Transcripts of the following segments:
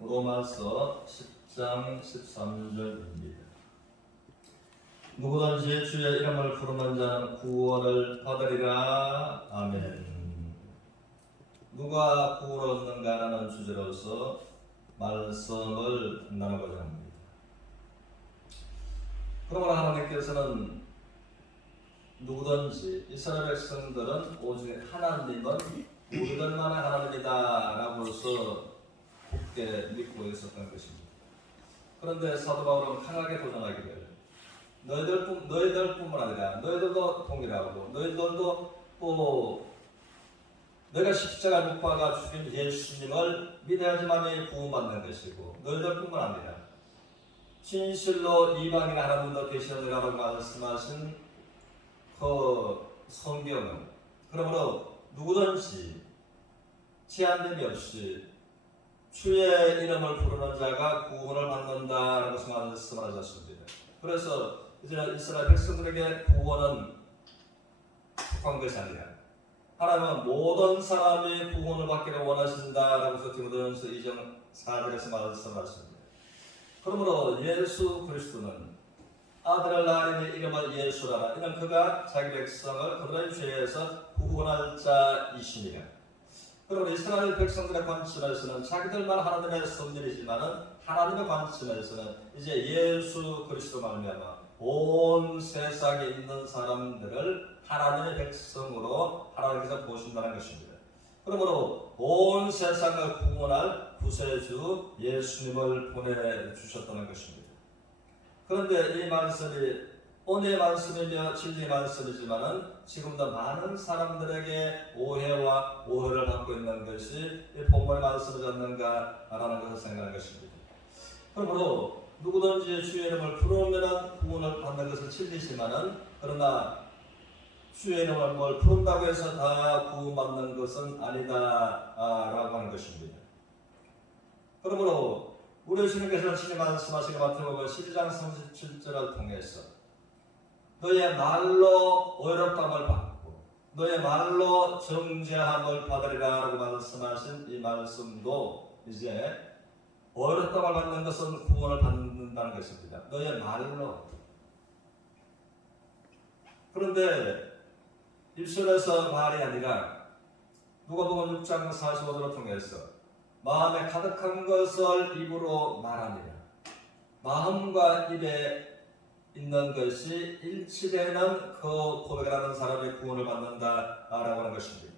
로마서 10장 13절입니다. 누구든지 주의 이름을 부르는 자는 구원을 받으리라. 아멘. 누가 구원을 얻는가라는 주제로서 말씀을 나누고자 합니다. 그러므로 하나님께서는 누구든지 이스라엘 백성들은 오직 하나님은 우리들만의 하나님이다 라고서 굳게 믿고 있었던 것입니다. 그런데 사도 바울은 강하게 도전하기를 너희들뿐만 아니라 너희들도 동일하고 너희들도 또 너희가 십자가 못 박아 죽인 예수님을 믿어야지만이 구원받는 것이고 너희들뿐만 아니라 진실로 이방인 하나님도 계시느라고 말씀하신 그 성경은 그러므로 누구든지 제한됨이 없이 주의 이름을 부르는 자가 구원을 받는다라고 말씀하셨습니다. 그래서 이제 이스라엘 백성들에게 구원은 속한 것이 아니라 하나님은 모든 사람이 구원을 받기를 원하신다라고 디모데전서 2장 4절에서 말씀하셨습니다. 그러므로 예수 그리스도는 아들을 낳으니 이름을 예수라라. 이는 그가 자기 백성을 그들의 죄에서 구원할 자이시니라. 그러므로 이스라엘 백성들의 관점에서는 자기들만 하나님의 성전이지만은 하나님의 관점에서는 이제 예수 그리스도 말미암아 온 세상에 있는 사람들을 하나님의 백성으로 하나님께서 보신다는 것입니다. 그러므로 온 세상을 구원할 구세주 예수님을 보내주셨다는 것입니다. 그런데 이 말씀이 오늘의 말씀이며 진리의 말씀이지만은 지금도 많은 사람들에게 오해와 오해를 받고 있는 것이 이 본문의 말씀이지 않는가라는 것을 생각하는 것입니다. 그러므로 누구든지 주의 이름을 부르면 구원을 받는 것은 진리지만은 그러나 주의 이름을 뭘 부른다고 해서 다 구원받는 것은 아니다라고 하는 것입니다. 그러므로 우리 주님께서 친히 말씀하시는 마태복음 12장 37절을 통해서 너의 말로 의롭다함을 받고 너의 말로 정죄함을 받으리라 라고 말씀하신 이 말씀도 이제 의롭다함을 받는 것은 구원을 받는다는 것입니다. 너의 말로. 그런데 입술에서 말이 아니라 누가복음 6장 45절을 통해서 마음에 가득한 것을 입으로 말하니라. 마음과 입에 있는 것이 일치되는 그 고백을 하는 사람의 구원을 받는다라고 하는 것입니다.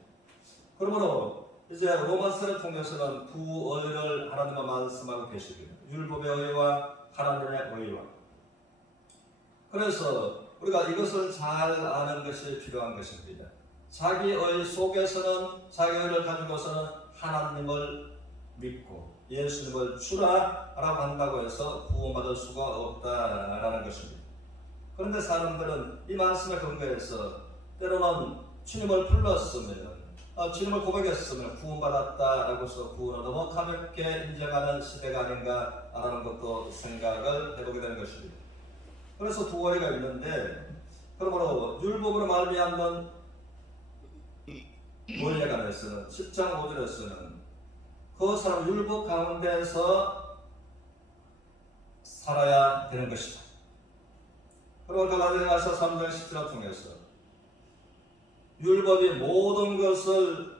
그러므로 이제 로마서를 통해서는 두 의를 하나님과 말씀하고 계십니다. 율법의 의와 하나님의 의와. 그래서 우리가 이것을 잘 아는 것이 필요한 것입니다. 자기 의 속에서는 자기 의를 가지고서는 하나님을 믿고 예수님을 주라라고 한다고 해서 구원받을 수가 없다라는 것입니다. 그런데 사람들은 이 말씀에 근거해서 때로는 주님을 불렀으면 주님을 고백했으면 구원받았다라고 해서 구원을 너무 가볍게 인정하는 시대가 아닌가라는 것도 생각을 해보게 되는 것입니다. 그래서 두 가지가 있는데 그러므로 율법으로 말미암는 원례 관해서는 10장 5절에서는 그 사람 율법 가운데서 살아야 되는 것이다. 그리고 갈라디아서 3장 10절을 통해서 율법이 모든 것을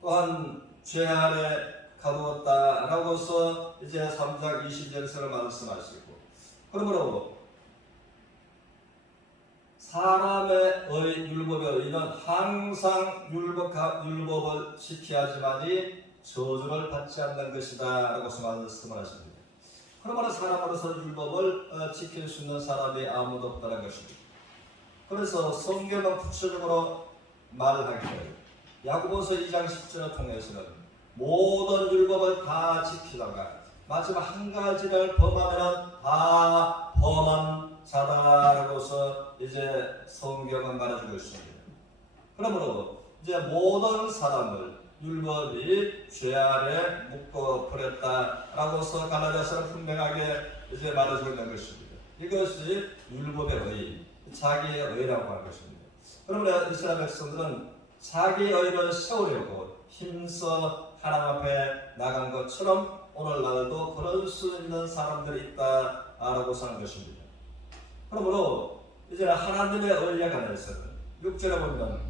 또한 죄 아래 가두었다라고서 이제 3장 20절에서 말씀하시고 그러므로 사람의 율법의 의는 항상 율법을 지켜야지만이 저주를 받지 않는 것이다 라고 말씀을 하십니다. 그러므로 사람으로서 율법을 지킬 수 있는 사람이 아무도 없다는 것입니다. 그래서 성경은 구체적으로 말하기를 야고보서 2장 10절을 통해서는 모든 율법을 다 지키다가 마지막 한 가지를 범하면 다 범한 자다라고서 이제 성경은 말해주고 있습니다. 그러므로 이제 모든 사람을 율법이 죄 아래 묶어 버렸다라고서 갈라디아서는 분명하게 이제 말해주고 있는 것입니다. 이것이 율법의 의, 자기의 의라고 하는 것입니다. 그러므로 이스라엘 백성들은 자기 의를 세우려고 힘써 하나님 앞에 나간 것처럼 오늘날도 그럴 수 있는 사람들이 있다라고 하는 것입니다. 그러므로 이제 하나님의 은혜 안에서는 6절에 보면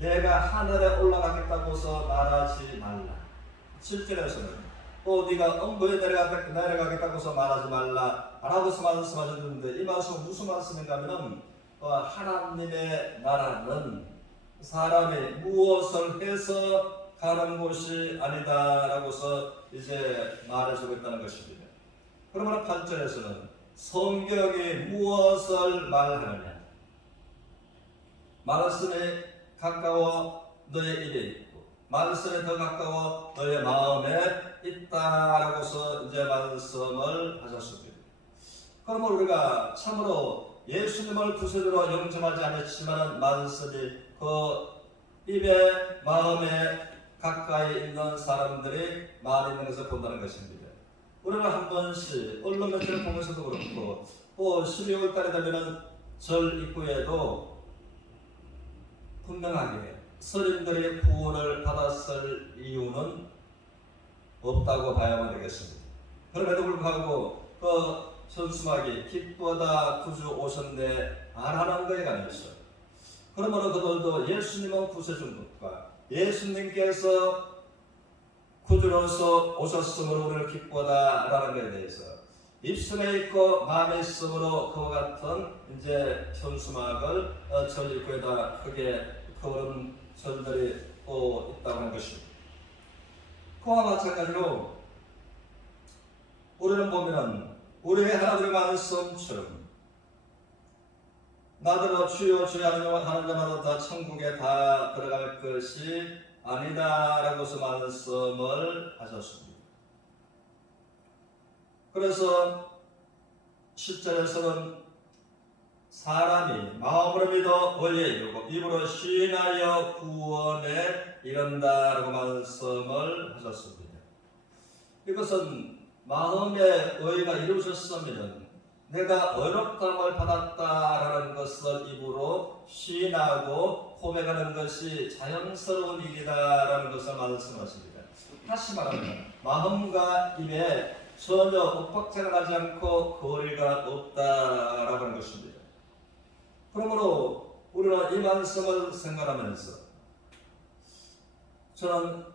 내가 하늘에 올라가겠다고서 말하지 말라. 7절에서는 또 네가 음부에 내려가겠다고서 말하지 말라 라고서 말씀하셨는데, 이 말씀은 무슨 말씀인가 하면 하나님의 나라는 사람이 무엇을 해서 가는 곳이 아니다 라고서 이제 말해주고 있다는 것입니다. 그러면 8절에서는 성경이 무엇을 말하느냐, 말씀이 가까워 너의 입에 있고 말씀이 더 가까워 너의 마음에 있다라고서 이제 말씀을 하셨습니다. 그러면 우리가 참으로 예수님을 구세주로 영접하지 않았지만 말씀이 그 입에 마음에 가까이 있는 사람들이 많이 있는 것을 본다는 것입니다. 우리는 한 번씩 언론 매체를 보면서도 그렇고 또 12월 달에 되면 절 입구에도 분명하게 서린들이 구원을 받았을 이유는 없다고 봐야만 되겠습니다. 그럼에도 불구하고 그 선수막이 기쁘다 구주 오셨네 안 하는 거에 관해서, 그러므로 그들도 예수님은 구세주인 것과 예수님께서 구주로서 오셨으므로 우리를 기쁘다라는 것에 대해서 입술에 있고 마음에 있으므로 그와 같은 이제 현수막을 절 입구에다 크게 그런 절들이 또 있다고 하는 것입니다. 그와 마찬가지로 우리는 보면 우리의 하나님의 말씀처럼 나더러 주여 주여 하는 자마다 다 천국에 다 들어갈 것이 아니다라고서 말씀을 하셨습니다. 그래서 10절에서는 사람이 마음으로 믿어 의에 이르고 입으로 시인하여 구원에 이른다라고 말씀을 하셨습니다. 이것은 마음의 의가 이루어졌으면 내가 어렵다함을 받았다라는 것을 입으로 시인하고 고백하는 것이 자연스러운 일이다라는 것을 말씀하십니다. 다시 말하면 마음과 입에 전혀 엇박자가 나지 않고 거리가 없다라고 하는 것입니다. 그러므로 우리는 이 말씀을 생각하면서 저는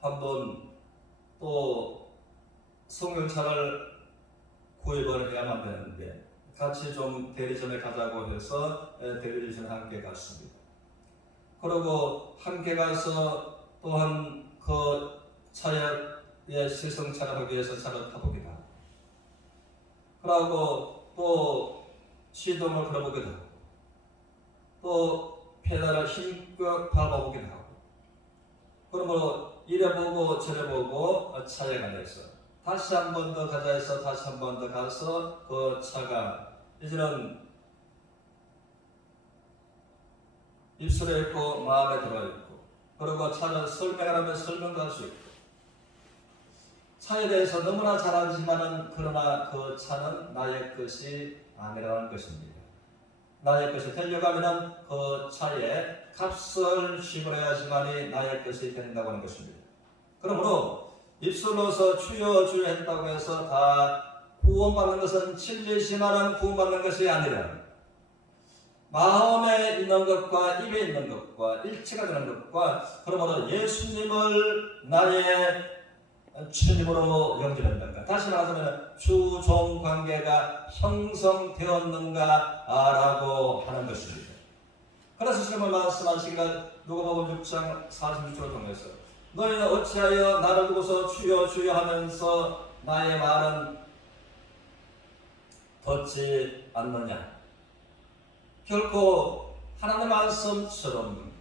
한번 또 성경책을 구입을 해야만 되는데 같이 좀 대리점에 가자고 해서 대리점에 함께 갔습니다. 그리고 함께 가서 또한 그 차에 시승 차량하기 위해서 차를 타보기도 하고, 그러고 또 시동을 걸어보기도 하고, 또 페달을 힘껏 밟아보기도 하고, 그러므로 이래 보고 저래 보고 차에 관해서 다시 한 번 더 가자 해서 다시 한 번 더 가서 그 차가 이제는 입술에 있고 마음에 들어있고, 그리고 차는 설명하라면 설명도 할 수 있고, 차에 대해서 너무나 잘 알지만은 그러나 그 차는 나의 것이 아니라는 것입니다. 나의 것이 되려고 하면 그 차에 값을 지불해야지만이 나의 것이 된다고 하는 것입니다. 그러므로 입술로서 주여 주여 했다고 해서 다 구원받는 것은 진리시만은 구원받는 것이 아니라 마음에 있는 것과 입에 있는 것과 일치가 되는 것과, 그러므로 예수님을 나의 주님으로 영접했는가, 다시 말하자면 주종 관계가 형성되었는가 라고 하는 것입니다. 그래서 주님을 말씀하시기를 누가복음 6장 46절을 통해서 너희는 어찌하여 나를 두고서 주여 주여 하면서 나의 말은 듣지 않느냐. 결코 하나님의 말씀처럼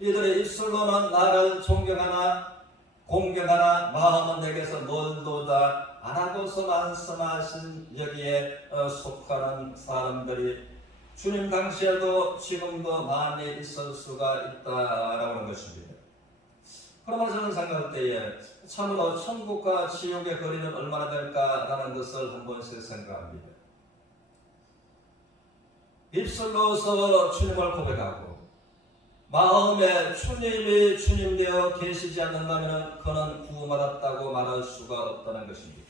이들의 입술로는 나를 존경하나 공경하나 마음은 내게서 멀도다 안 하고서 말씀하신 여기에 속하는 사람들이 주님 당시에도 지금도 많이 있을 수가 있다라고 하는 것입니다. 그러면 저는 생각할 때에 참으로 천국과 지옥의 거리는 얼마나 될까라는 것을 한 번씩 생각합니다. 입술로서 주님을 고백하고 마음에 주님이 주님 되어 계시지 않는다면 그는 구원받았다고 말할 수가 없다는 것입니다.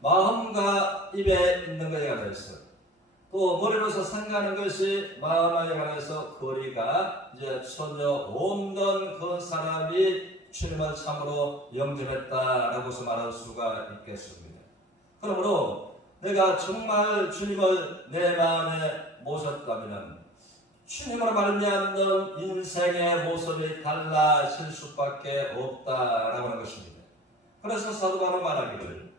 마음과 입에 있는 것에 관해서 또 머리로서 생각하는 것이 마음에 관해서 거리가 이제 전혀 없는 그 사람이 주님을 참으로 영접했다라고서 말할 수가 있겠습니다. 그러므로 내가 정말 주님을 내 마음에 모셨다면 주님으로 말미암는 인생의 모습이 달라질 수밖에 없다라고 하는 것입니다. 그래서 사도 바울은 말하기를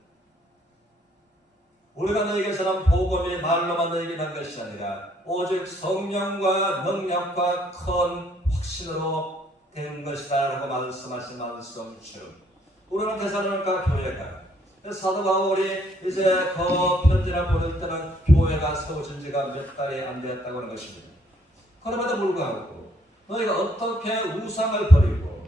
우리가 너에게서는 복음이 말로만 너에게 난 것이 아니라 오직 성령과 능력과 큰 확신으로 된 것이다 라고 말씀하신 말씀처럼 우리는 데살로니가 교회가 사도 바울이 이제 그 편지를 보낼 때는 교회가 세워진 지가 몇 달이 안 되었다고 하는 것입니다. 그럼에도 불구하고 너희가 어떻게 우상을 버리고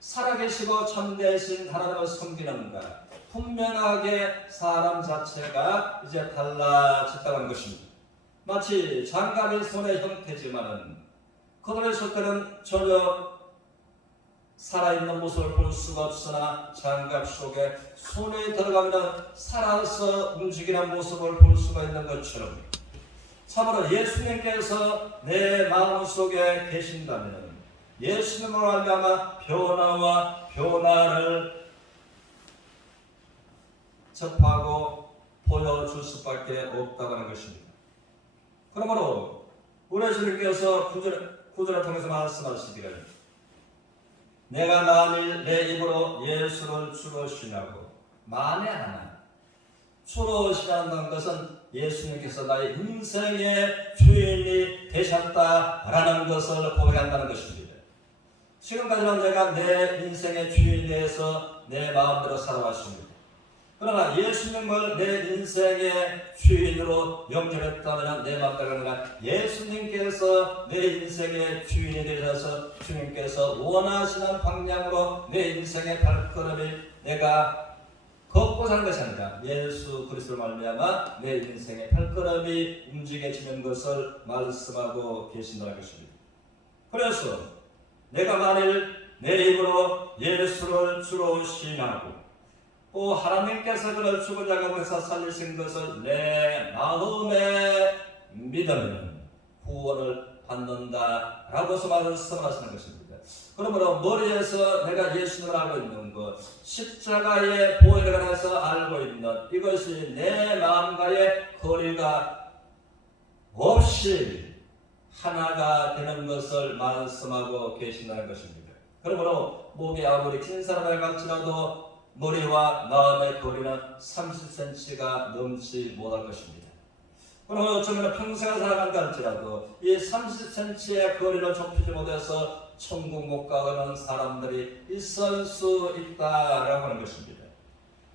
살아계시고 참되신 하나님을 섬기는가 분명하게 사람 자체가 이제 달라졌다고 하는 것입니다. 마치 장갑이 손의 형태지만은 그들의 속에는 전혀 살아있는 모습을 볼 수가 없으나 장갑 속에 손이 들어가면 살아서 움직이는 모습을 볼 수가 있는 것처럼 참으로 예수님께서 내 마음속에 계신다면 예수님으로 말미암아 변화와 변화를 접하고 보여줄 수밖에 없다고 하는 것입니다. 그러므로 우리 주님께서 구절을 통해서 말씀하시기를 내가 만일 내 입으로 예수를 주로 신하고 만에 하나 주로 신한다는 것은 예수님께서 나의 인생의 주인이 되셨다라는 것을 고백한다는 것입니다. 지금까지는 내가 내 인생의 주인에 대해서 내 마음대로 살아왔습니다. 그러나 예수님을 내 인생의 주인으로 영접했다면 내 마음대로 아니라 예수님께서 내 인생의 주인이 되셔서 주님께서 원하시는 방향으로 내 인생의 발걸음이 내가 걷고 사는 것이 아니라 예수 그리스도로 말미암아 내 인생의 발걸음이 움직여지는 것을 말씀하고 계신다는 것입니다. 그래서 내가 만일 내 입으로 예수를 주로 시인하고 또 하나님께서 그를 죽은 자 가운데서 살리신 것을 내 마음에 믿으면 구원을 받는다라고서 말씀하시는 것입니다. 그러므로 머리에서 내가 예수님을 알고 있는 것, 십자가의 보혈에 관해서 알고 있는 이것이 내 마음과의 거리가 없이 하나가 되는 것을 말씀하고 계신다는 것입니다. 그러므로 몸이 아무리 긴 사람을 갈지라도 머리와 마음의 거리는 30cm가 넘지 못할 것입니다. 그러면 어쩌면 평생을 살아간다 할지라도 이 30cm의 거리를 좁히지 못해서 천국 못 가는 사람들이 있을 수 있다라고 하는 것입니다.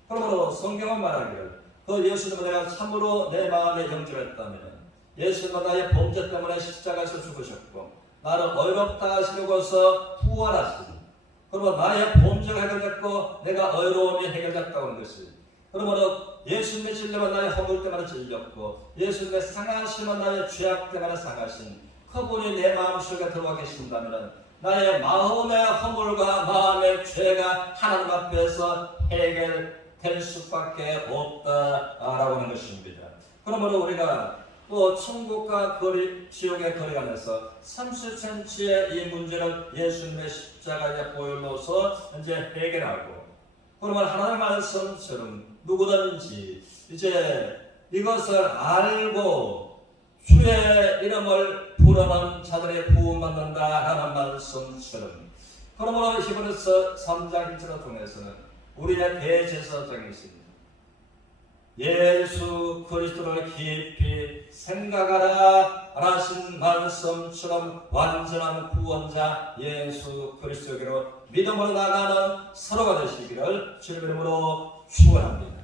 그러므로 성경은 말하기를 그 예수님을 내가 참으로 내 마음에 영접했다면 예수님은 나의 범죄 때문에 십자가에서 죽으셨고 나를 어렵다 하시려고서 부활하시고 그러면 나의 범죄가 해결됐고 내가 어려움이 해결됐다고 하는 것이 그러므로 예수님의 진리만 나의 허물 때문에 질렸고 예수님의 상하심은 나의 죄악 때문에 상하신 그분이 내 마음속에 들어와 계신다면 나의 마음의 허물과 마음의 죄가 하나님 앞에서 해결될 수밖에 없다라고 하는 것입니다. 그러므로 우리가 또 천국과 거리, 지옥의 거리가 내서 30cm의 이 문제를 예수님의 십자가의 보혈로서 이제 해결하고 그러면 하나님의 말씀처럼 누구든지 이제 이것을 알고 주의 이름을 부르는 자들의 구원받는다 하는 말씀처럼 그러므로 히브리서 3장 1절을 통해서는 우리의 대제사장이신 예수 그리스도를 깊이 생각하라 하신 말씀처럼 완전한 구원자 예수 그리스도에게로 믿음으로 나가는 서로가 되시기를 주님의 이름으로 축원합니다.